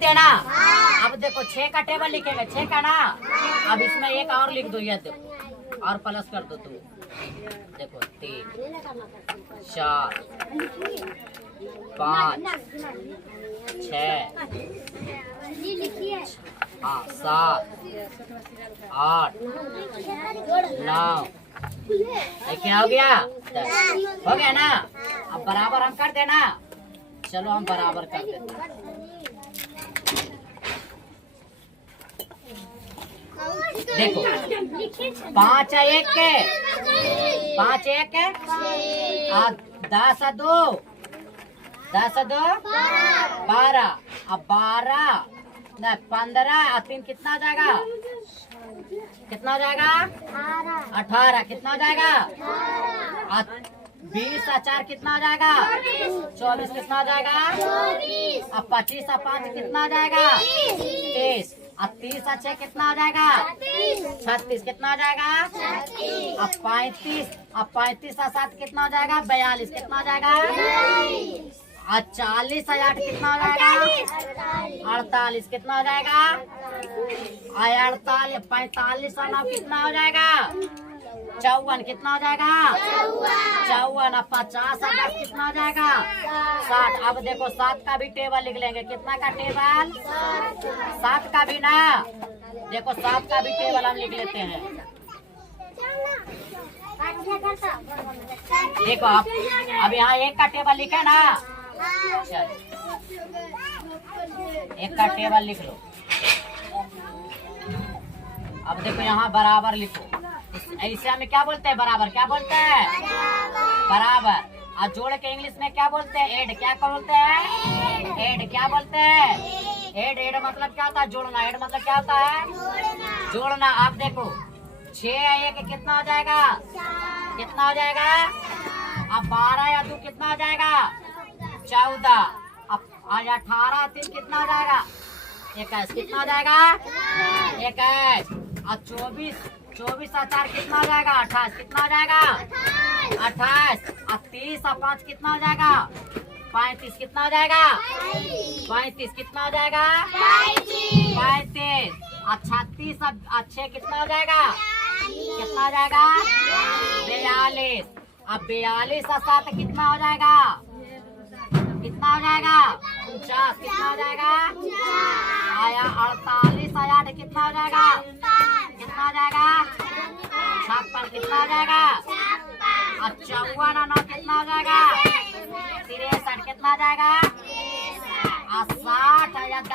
देना। अब देखो 6 का टेबल लिखेंगे, 6 का ना। अब इसमें एक और लिख दो, ये देखो और प्लस कर दो। तो देखो 3 4 5 6 7 8 9। क्या हो गया? 10 हो गया ना। अब बराबर हम कर देना। चलो हम बराबर कर देते हैं। देखो 5 1 के 5 1 के 10 2 10 2 12। अब 12 नहीं 15 और 3 कितना हो जाएगा? कितना हो जाएगा? 18। कितना हो जाएगा? 20 और 4 कितना हो जाएगा? 24। कितना हो जाएगा? अब 25 और 5 कितना हो जाएगा? 30। अब 30 और 6 कितना हो जाएगा? 36। कितना हो जाएगा? अब 35। अब 35 और 7 कितना हो जाएगा? 42। कितना हो जाएगा? और 40 और 8 कितना हो जाएगा? 48। कितना हो जाएगा? 48 45 और 9 कितना हो जाएगा? 54। कितना हो जाएगा? 54। अब 50 और 10 कितना हो जाएगा? 60। अब देखो 7 का भी टेबल लिख लेंगे। कितना का टेबल? 7 का भी ना। देखो 7 का भी टेबल हम लिख लेते हैं। देखो अब यहाँ 1 का टेबल लिखे ना। चल 1 का टेबल लिख लो। अब देखो यहाँ बराबर लिखो। ऐसे हमें क्या बोलते हैं? बराबर। क्या बोलते हैं? बराबर। और जोड़ के इंग्लिश में क्या बोलते हैं? एड। क्या बोलते हैं? एड। क्या बोलते हैं? एड। एड मतलब क्या होता है? जोड़ना। एड मतलब क्या होता है? जोड़ना। आप देखो 6 या 1 कितना हो जाएगा? कितना हो जाएगा? अब 12 या 2 कितना हो जाएगा? 14। अब 18 3 कितना हो जाएगा? 21। कितना हो जाएगा? 21। और 24 और 4 कितना हो जाएगा? 28। कितना हो जाएगा? 28। और 30 और 5 कितना हो जाएगा? 35। कितना हो जाएगा? 35। कितना हो जाएगा? 35। और 36 और 6 कितना हो जाएगा? कितना हो जाएगा? 42। अब 42 और 7 कितना हो जाएगा? कितना हो जाएगा? 49। कितना हो जाएगा? आया 48 और 8 कितना हो जाएगा? कितना हो जाएगा? 56। कितना हो जाएगा? और 54 और 9 कितना हो जाएगा? 63। कितना हो जाएगा? और 60 या